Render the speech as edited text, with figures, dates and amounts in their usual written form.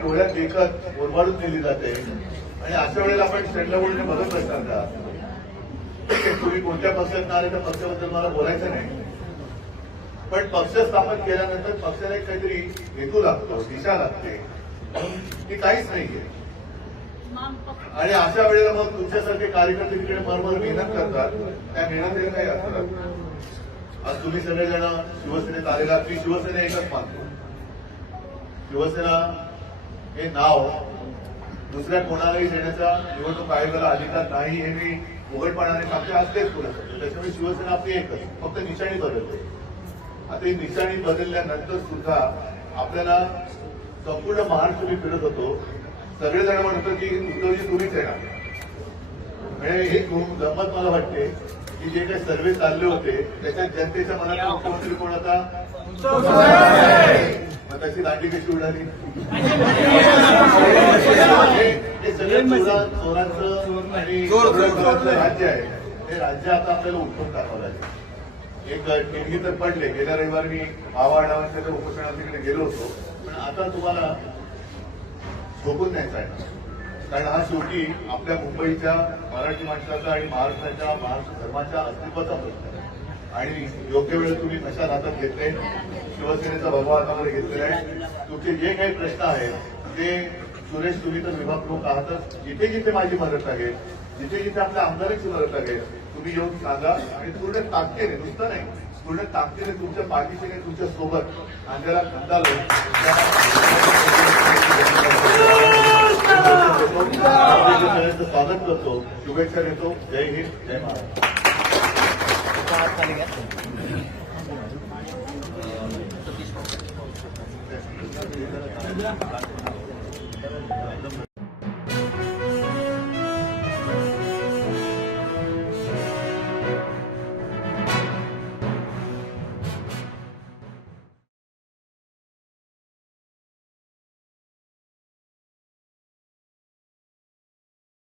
डोळ्यात देखत ओरबाडून दिली जाते आणि अशा वेळेला आपण स्टँडला बघत असणार का? तुम्ही कोणत्या पक्षात आले त्या पक्षाबद्दल मला बोलायचं नाही, पण पक्ष स्थापन केल्यानंतर पक्षाला एक काहीतरी हेतू लागतो, दिशा लागते, ती काहीच नाहीये. आणि अशा वेळेला मग तुमच्यासारखे कार्यकर्ते तिकडे मरमर मेहनत करतात, त्या मेहनतीला काही अर्थ लागतो. आज तुम्ही सगळेजण शिवसेनेत आलेला, मी शिवसेना एकच मानतो. शिवसेना हे नाव दुसऱ्या कोणालाही देण्याचा निवडणूक आयोगाला अधिकार नाही हे मी उघडपणाने सांगते, आज तेच बोलत होतो. त्याच्यामुळे शिवसेना आपली एकच, फक्त निशाणी बदलते. आता ही निशाणी बदलल्यानंतर सुद्धा आपल्याला संपूर्ण महाराष्ट्र मी फिरत होतो, सगळेजण म्हणतो की उत्तरजी तुम्हीच येणार. म्हणजे हे गंमत मला वाटते की जे काही सर्व्हे चालले होते त्याच्यात जनतेच्या मनात मुख्यमंत्री कोण आता मग त्याची दांडी कशी उडाली? हे सगळे चोरांचं आणि राज्य आहे, हे राज्य आता आपल्याला उठवून टाकावं लागेल. एक टिंगी तर पडले. गेल्या रविवारी मी मावा आढावांच्या त्या उपोषणाला तिकडे गेलो होतो, पण आता तुम्हाला झोपून न्यायचा आहे, कारण हा शेवटी आपल्या मुंबईच्या मराठी माणसाचा आणि महाराष्ट्राच्या महाराष्ट्र धर्माच्या अस्तित्वाचा प्रश्न आहे. आणि योग्य वेळ तुम्ही कशा हातात घेतले, शिवसेनेचा भगवा हातामध्ये घेतलेला आहे. तुमचे जे काही प्रश्न आहेत ते सुरेश, तुम्ही तर विभाग प्रमुख आहातच, जिथे जिथे माझी मदत लागेल, जिथे जिथे आपल्या आमदारांची मदत लागेल, तुम्ही येऊन सांगा. आणि पूर्ण ताकदीने, नुसतं नाही, पूर्ण ताकदीने तुमच्या पाठीशीने तुमच्या सोबत खांद्याला खांदा लावून स्वागत करतो, शुभेच्छा देतो. जय हिंद, जय महाराष्ट्र.